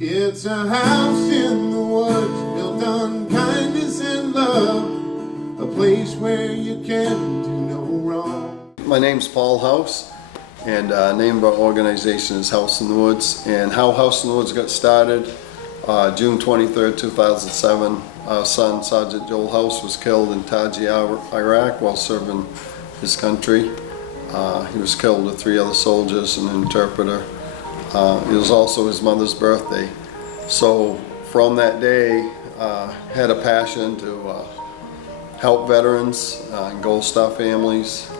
It's a house in the woods, built on kindness and love, a place where you can do no wrong. My name's Paul House, and name of our organization is House in the Woods. And how House in the Woods got started, June 23rd, 2007, our son, Sergeant Joel House, was killed in Taji, Iraq while serving his country. He was killed with 3 other soldiers and an interpreter. It was also his mother's birthday. So from that day, had a passion to help veterans and Gold Star families.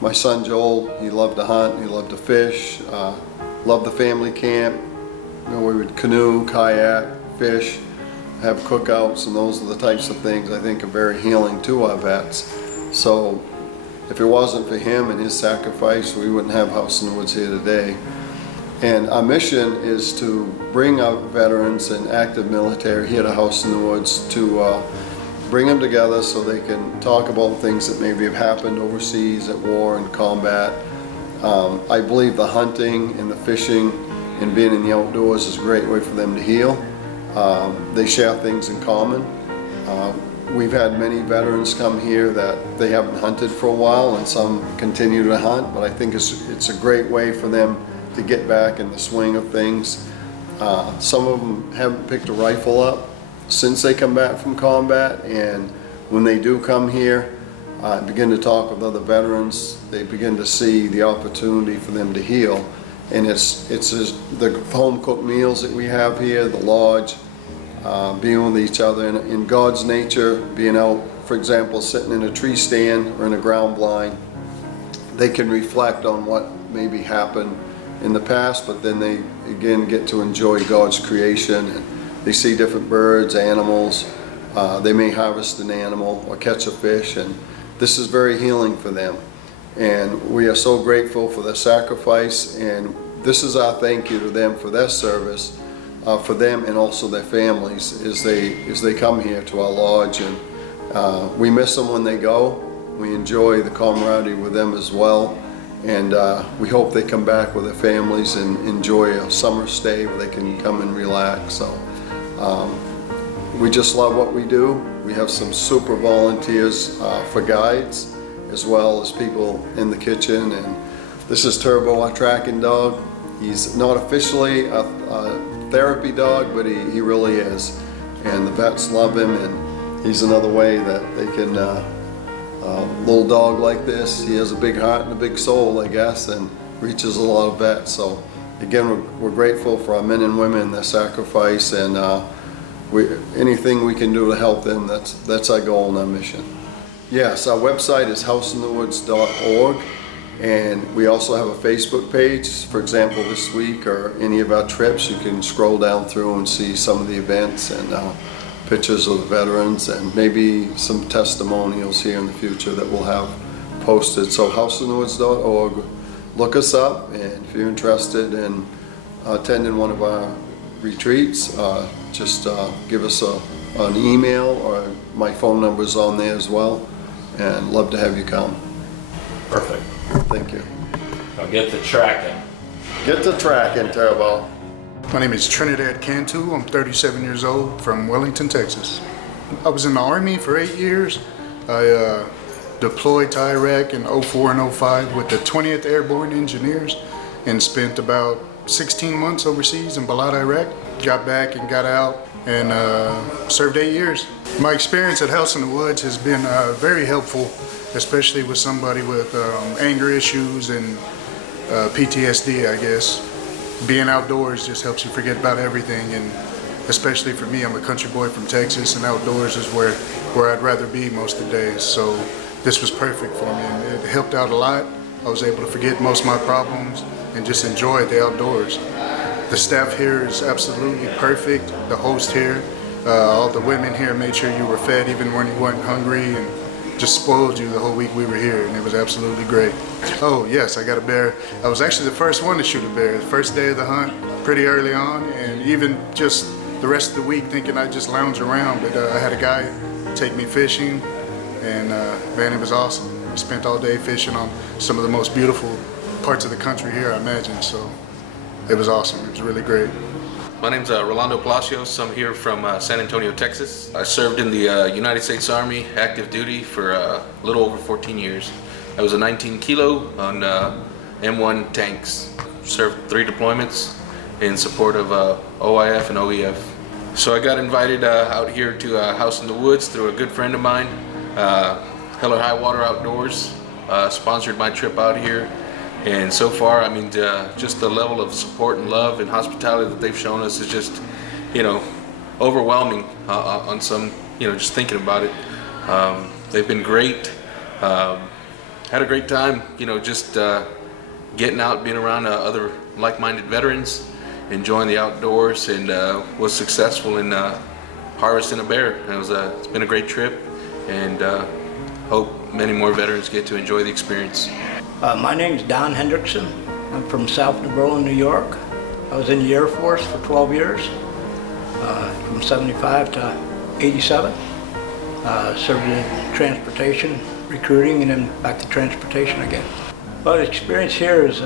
My son Joel, he loved to hunt, he loved to fish, loved the family camp. You know, we would canoe, kayak, fish, have cookouts, and those are the types of things I think are very healing to our vets. So if it wasn't for him and his sacrifice, we wouldn't have House in the Woods here today. And our mission is to bring our veterans and active military here to House in the Woods to bring them together so they can talk about things that maybe have happened overseas at war and combat. I believe the hunting and the fishing and being in the outdoors is a great way for them to heal. They share things in common. We've had many veterans come here that they haven't hunted for a while, and some continue to hunt, but I think it's a great way for them to get back in the swing of things. Some of them haven't picked a rifle up since they come back from combat, and when they do come here, begin to talk with other veterans, they begin to see the opportunity for them to heal. And it's the home-cooked meals that we have here, the lodge, being with each other in God's nature, being out, for example, sitting in a tree stand or in a ground blind. They can reflect on what maybe happened in the past, but then they again get to enjoy God's creation, and they see different birds, animals. They may harvest an animal or catch a fish, and this is very healing for them. And we are so grateful for their sacrifice, and this is our thank you to them for their service, for them and also their families as they come here to our lodge. And we miss them when they go. We enjoy the camaraderie with them as well. And we hope they come back with their families and enjoy a summer stay where they can come and relax. So we just love what we do. We have some super volunteers for guides, as well as people in the kitchen. And this is Turbo, our tracking dog. He's not officially a therapy dog, but he really is. And the vets love him, and he's another way that they can little dog like this, he has a big heart and a big soul, I guess, and reaches a lot of vets. So again, we're grateful for our men and women, their sacrifice, and anything we can do to help them, that's our goal and our mission. Yes, our website is houseinthewoods.org, and we also have a Facebook page. For example, this week or any of our trips, you can scroll down through and see some of the events and pictures of the veterans, and maybe some testimonials here in the future that we'll have posted. So houseinthewoods.org, look us up, and if you're interested in attending one of our retreats, just give us an email, or my phone number is on there as well, and love to have you come. Perfect. Thank you. Now get to tracking. Get to tracking, Turbo. My name is Trinidad Cantu. I'm 37 years old, from Wellington, Texas. I was in the Army for 8 years. I deployed to Iraq in 04 and 05 with the 20th Airborne Engineers, and spent about 16 months overseas in Balad, Iraq. Got back and got out and served 8 years. My experience at House in the Woods has been very helpful, especially with somebody with anger issues and PTSD, I guess. Being outdoors just helps you forget about everything, and especially for me, I'm a country boy from Texas, and outdoors is where I'd rather be most of the days. So this was perfect for me, and it helped out a lot. I was able to forget most of my problems and just enjoy the outdoors. The staff here is absolutely perfect. The host here, all the women here made sure you were fed even when you weren't hungry, and just spoiled you the whole week we were here, and it was absolutely great. Oh yes, I got a bear. I was actually the first one to shoot a bear. The first day of the hunt, pretty early on, and even just the rest of the week thinking I'd just lounge around, but I had a guy take me fishing, and man, it was awesome. We spent all day fishing on some of the most beautiful parts of the country here, I imagine, so it was awesome. It was really great. My name's Rolando Palacios. I'm here from San Antonio, Texas. I served in the United States Army active duty for a little over 14 years. I was a 19 kilo on M1 tanks. Served 3 deployments in support of OIF and OEF. So I got invited out here to House in the Woods through a good friend of mine. Hell or High Water Outdoors sponsored my trip out here. And so far, I mean, just the level of support and love and hospitality that they've shown us is just, you know, overwhelming on some, you know, just thinking about it. They've been great. Had a great time, you know, just getting out, being around other like-minded veterans, enjoying the outdoors, and was successful in harvesting a bear. It's been a great trip, and hope many more veterans get to enjoy the experience. My name's Don Hendrickson. I'm from South New Berlin, New York. I was in the Air Force for 12 years, from 75 to 87. Served in transportation, recruiting, and then back to transportation again. But the experience here is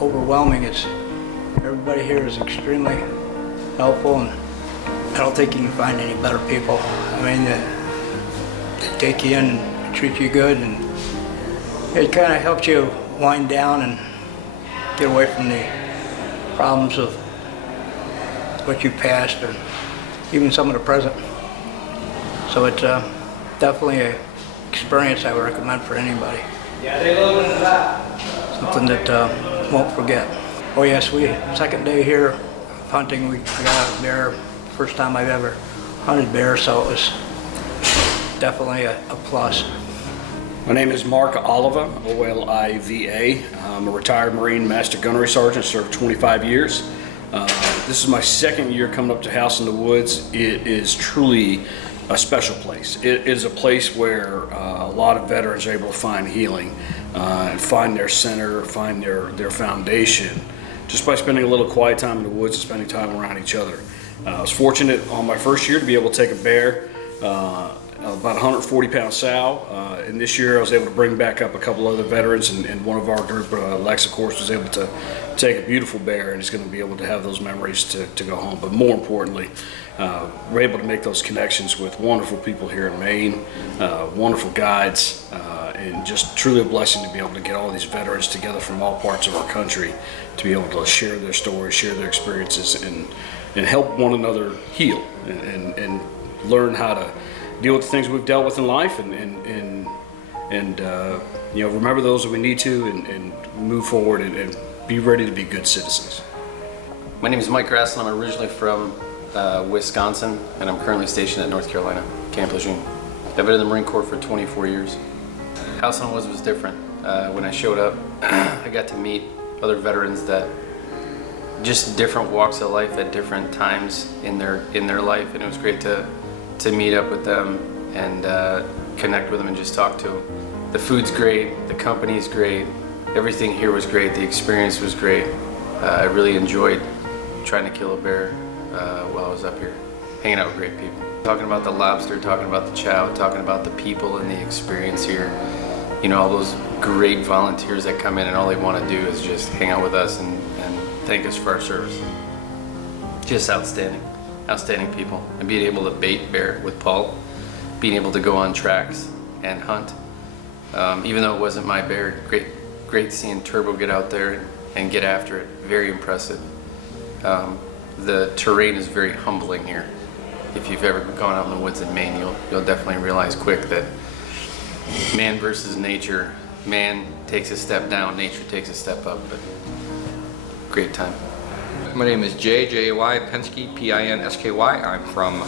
overwhelming. Everybody here is extremely helpful, and I don't think you can find any better people. I mean, they take you in and treat you good, and it kind of helps you wind down and get away from the problems of what you passed or even some of the present. So it's definitely an experience I would recommend for anybody. Something that won't forget. Oh yes, second day here of hunting, I got a bear, first time I've ever hunted bear, so it was definitely a plus. My name is Mark Oliva, O-L-I-V-A. I'm a retired Marine Master Gunnery Sergeant, served 25 years. This is my second year coming up to House in the Woods. It is truly a special place. It is a place where a lot of veterans are able to find healing and find their center, find their foundation, just by spending a little quiet time in the woods and spending time around each other. I was fortunate on my first year to be able to take a bear, about 140-pound sow, and this year I was able to bring back up a couple other veterans, and one of our group, Lex, of course, was able to take a beautiful bear, and is going to be able to have those memories to go home. But more importantly, we're able to make those connections with wonderful people here in Maine, wonderful guides, and just truly a blessing to be able to get all these veterans together from all parts of our country to be able to share their stories, share their experiences, and help one another heal and learn how to deal with the things we've dealt with in life, and you know, remember those that we need to, and move forward and be ready to be good citizens. My name is Mike Grasslin. I'm originally from Wisconsin, and I'm currently stationed at North Carolina, Camp Lejeune. I've been in the Marine Corps for 24 years. House in the Woods was different. When I showed up, I got to meet other veterans that just different walks of life at different times in their life, and it was great to meet up with them and connect with them and just talk to them. The food's great, the company's great, everything here was great, the experience was great. I really enjoyed trying to kill a bear while I was up here, hanging out with great people. Talking about the lobster, talking about the chow, talking about the people and the experience here. You know, all those great volunteers that come in and all they want to do is just hang out with us and thank us for our service. Just outstanding. Outstanding people, and being able to bait bear with Paul, being able to go on tracks and hunt. Even though it wasn't my bear, great seeing Turbo get out there and get after it. Very impressive. The terrain is very humbling here. If you've ever gone out in the woods in Maine, you'll definitely realize quick that man versus nature. Man takes a step down, nature takes a step up. But great time. My name is J.Y. Penske, P-I-N-S-K-Y. I'm from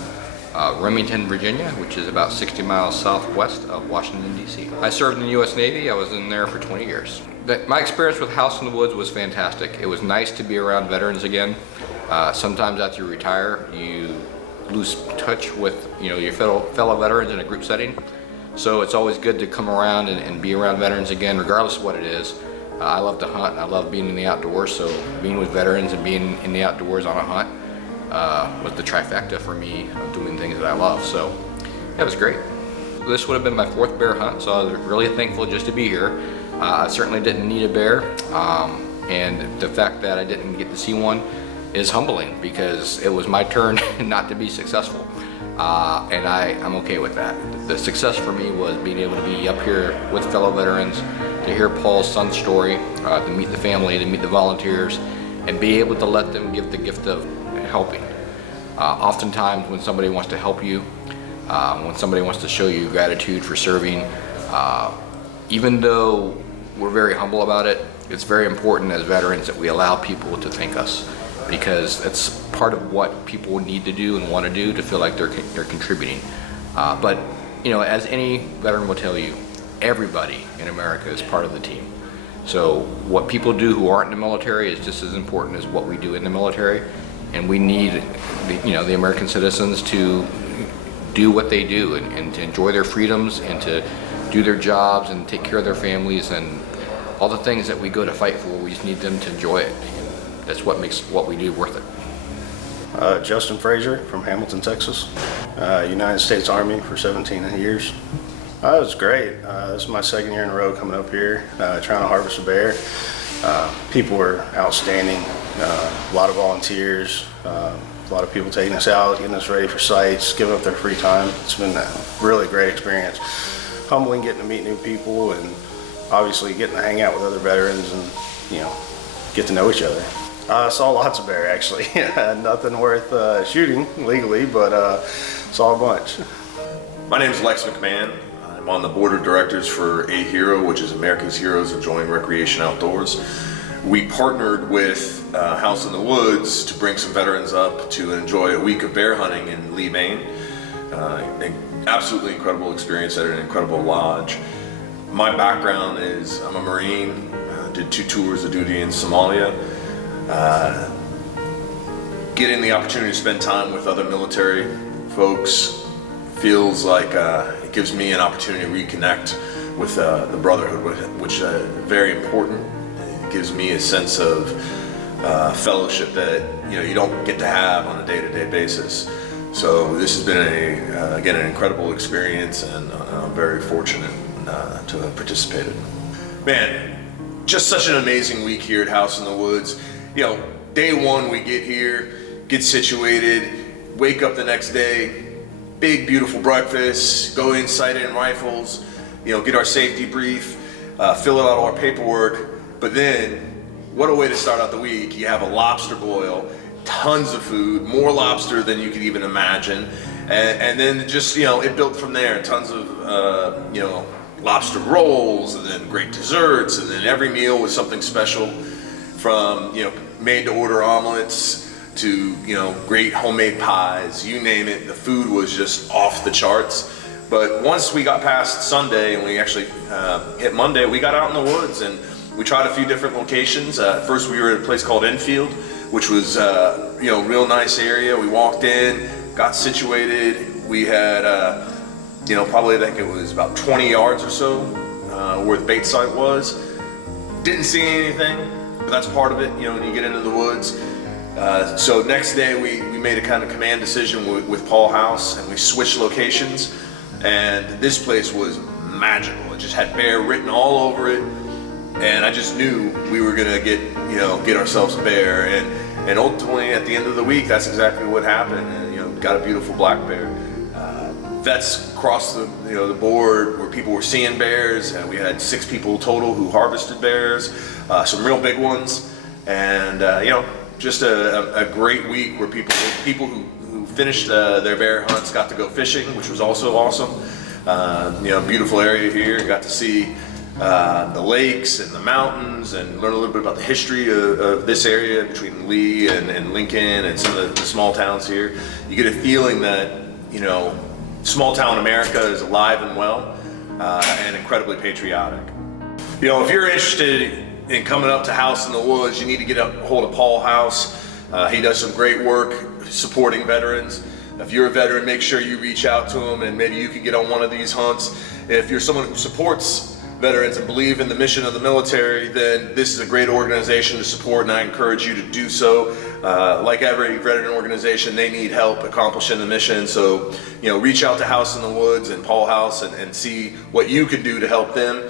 Remington, Virginia, which is about 60 miles southwest of Washington, D.C. I served in the U.S. Navy. I was in there for 20 years. My experience with House in the Woods was fantastic. It was nice to be around veterans again. Sometimes after you retire, you lose touch with your fellow veterans in a group setting. So it's always good to come around and be around veterans again, regardless of what it is. I love to hunt, and I love being in the outdoors, so being with veterans and being in the outdoors on a hunt was the trifecta for me of doing things that I love. So yeah, it was great. This would have been my 4th bear hunt, so I was really thankful just to be here. I certainly didn't need a bear, and the fact that I didn't get to see one is humbling because it was my turn not to be successful. And I'm okay with that. The success for me was being able to be up here with fellow veterans, to hear Paul's son's story, to meet the family, to meet the volunteers, and be able to let them give the gift of helping. Oftentimes when somebody wants to help you, when somebody wants to show you gratitude for serving, even though we're very humble about it, it's very important as veterans that we allow people to thank us, because it's part of what people need to do and want to do to feel like they're contributing. But you know, as any veteran will tell you, everybody in America is part of the team. So what people do who aren't in the military is just as important as what we do in the military, and we need the American citizens to do what they do and to enjoy their freedoms and to do their jobs and take care of their families and all the things that we go to fight for. We just need them to enjoy it. That's what makes what we do worth it. Justin Frazier from Hamilton, Texas. United States Army for 17 years. It was great. This is my second year in a row coming up here, trying to harvest a bear. People were outstanding. A lot of volunteers, a lot of people taking us out, getting us ready for sites, giving up their free time. It's been a really great experience. Humbling getting to meet new people and obviously getting to hang out with other veterans and, get to know each other. I saw lots of bear actually. Nothing worth shooting legally, but saw a bunch. My name is Lex McMahon. I'm on the board of directors for A Hero, which is America's Heroes Enjoying Recreation Outdoors. We partnered with House in the Woods to bring some veterans up to enjoy a week of bear hunting in Lee, Maine. An absolutely incredible experience at an incredible lodge. My background is I'm a Marine, did 2 tours of duty in Somalia. Getting the opportunity to spend time with other military folks feels like it gives me an opportunity to reconnect with the brotherhood, which is very important. It gives me a sense of fellowship that you don't get to have on a day-to-day basis. So this has been again an incredible experience, and I'm very fortunate to have participated. Man, just such an amazing week here at House in the Woods. Day one we get here, get situated, wake up the next day, big beautiful breakfast, go in, sight in rifles, get our safety brief, fill out all our paperwork. But then, what a way to start out the week. You have a lobster boil, tons of food, more lobster than you could even imagine. And then just, it built from there. Tons of, lobster rolls, and then great desserts, and then every meal was something special, from, made to order omelets to, great homemade pies, you name it. The food was just off the charts. But once we got past Sunday and we actually hit Monday, we got out in the woods and we tried a few different locations. First we were at a place called Enfield, which was real nice area. We walked in, got situated. We had probably I think it was about 20 yards or so where the bait site was. Didn't see anything, but that's part of it, when you get into the woods. So next day we made a kind of command decision with Paul House, and we switched locations, and this place was magical. It just had bear written all over it, and I just knew we were gonna get ourselves a bear, and ultimately at the end of the week that's exactly what happened. And, got a beautiful black bear. Vets across the board where people were seeing bears, and we had 6 people total who harvested bears, some real big ones, and just a great week where people who finished their bear hunts got to go fishing, which was also awesome. Beautiful area here. Got to see the lakes and the mountains and learn a little bit about the history of this area between Lee and Lincoln and some of the small towns here. You get a feeling that, small town America is alive and well, and incredibly patriotic. If you're interested in coming up to House in the Woods, you need to get a hold of Paul House. He does some great work supporting veterans. If you're a veteran, make sure you reach out to him, and maybe you can get on one of these hunts. If you're someone who supports veterans and believe in the mission of the military, then this is a great organization to support, and I encourage you to do so. Like every veteran organization, they need help accomplishing the mission. So, reach out to House in the Woods and Paul House and see what you can do to help them.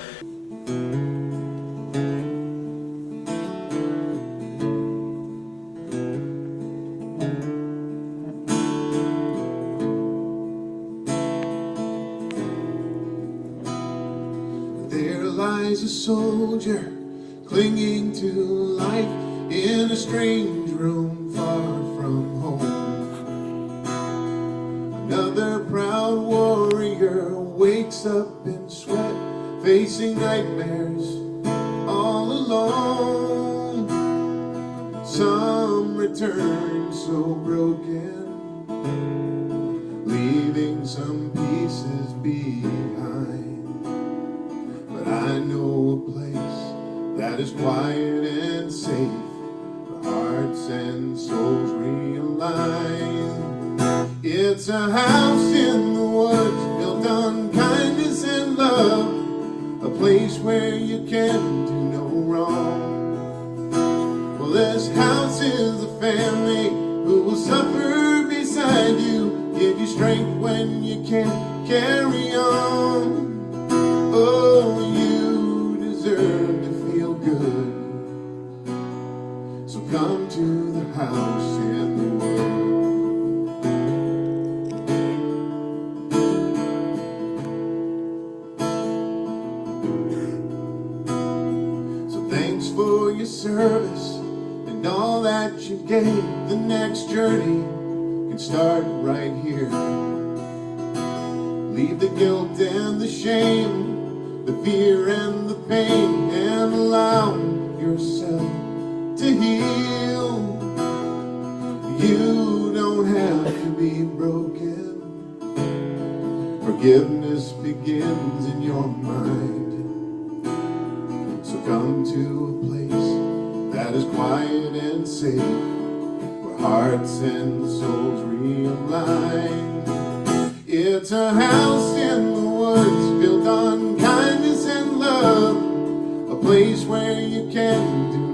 lies a soldier clinging to life in a strange room far from home. Another proud warrior wakes up in sweat, facing nightmares all alone. Some return so broken, leaving some pieces behind. But I know a place that is quiet and safe, where hearts and souls realign. It's a house in the woods built on kindness and love, a place where you can do no wrong. Well, this house is a family who will suffer beside you, give you strength when you can't carry on. Oh, you deserve to feel good, so come to the house in the woods. So thanks for your service and all that you gave. The next journey can start right here. Leave the guilt and the shame, the fear and the pain, and allow yourself to heal. You don't have to be broken. Forgiveness begins in your mind. So come to a place that is quiet and safe, where hearts and souls realign. It's a house in the woods built on kindness and love, a place where you can do